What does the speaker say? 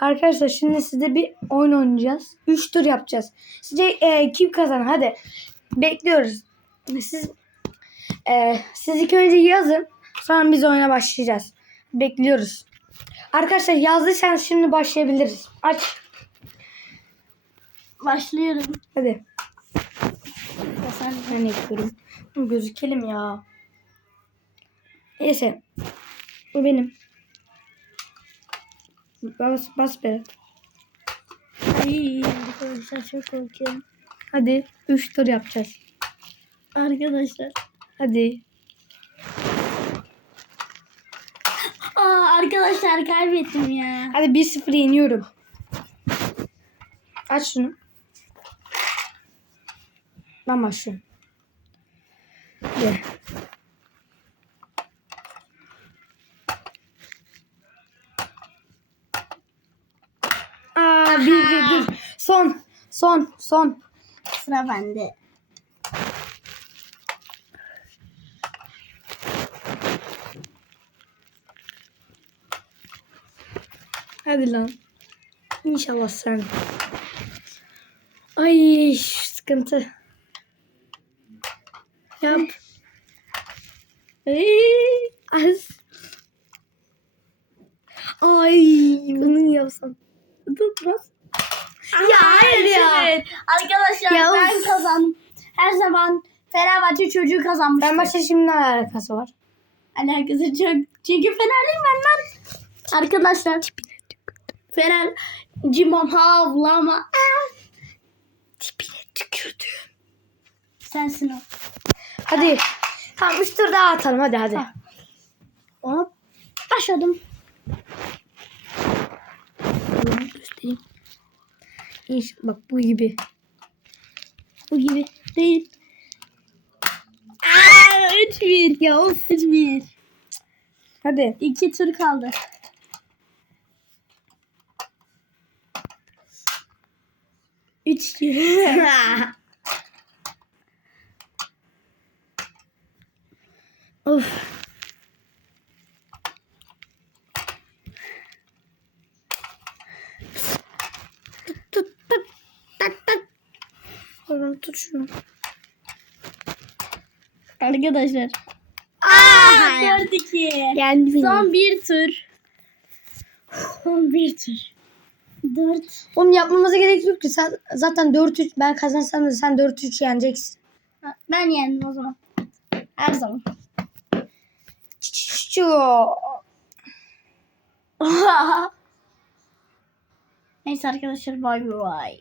Arkadaşlar şimdi size bir oyun oynayacağız. 3 tur yapacağız. Sizce e, kim kazanır? Hadi. Bekliyoruz. Siz e, siz ilk önce yazın. Sonra biz oyuna başlayacağız. Bekliyoruz. Arkadaşlar yazdıysanız şimdi başlayabiliriz. Aç. Başlıyorum. Hadi. Ya sen Ben yapıyorum. Gözükelim ya. Neyse. Bu benim. Bas, bas be. Ay, arkadaşlar çok korkuyorum. Hadi. 3 tur yapacağız. Arkadaşlar. Hadi. Aa, arkadaşlar kaybettim ya. Hadi 1-0 yeniyorum. Aç şunu. Ben başlıyorum. Hadi. Aa, bir, bir, dur. Son. Son. Son. Sıra bende. Hadi lan. İnşallah sen. Ay sıkıntı. Yap. Ay, az. Ay bunu yapsam. Tutmaz. Ya hayır ya. Evet. Arkadaşlar Ya ben of. kazandım. Her zaman Fenerbahçe çocuğu kazanmış. Ben başta şimdi ne alakası var? Alakası çok. Çünkü Fenerliyim ben lan. Arkadaşlar. Fener. Cimam havlama. Tipine tükürdüm. Sensin o. Hadi. Tamam üç tur daha atalım hadi hadi. Hop. Başladım. Bunu göstereyim. İnş bak bu gibi. Bu gibi değil. Aa, 3-1. Ya of. 3-1. Hadi. İki tur kaldı. Üç tur. of. Tut tut tut. Tak tak. Oğlum tut şunu. Arkadaşlar. Aa, 4-2. Yendi beni. Son bir tur. Son bir tur. Dört. Oğlum yapmamıza gerek yok ki. Sen, zaten 4-3 ben kazansam da sen 4-3 yeneceksin. Ha, Ben yendim o zaman. Her zaman. Neyse arkadaşlar bay bay.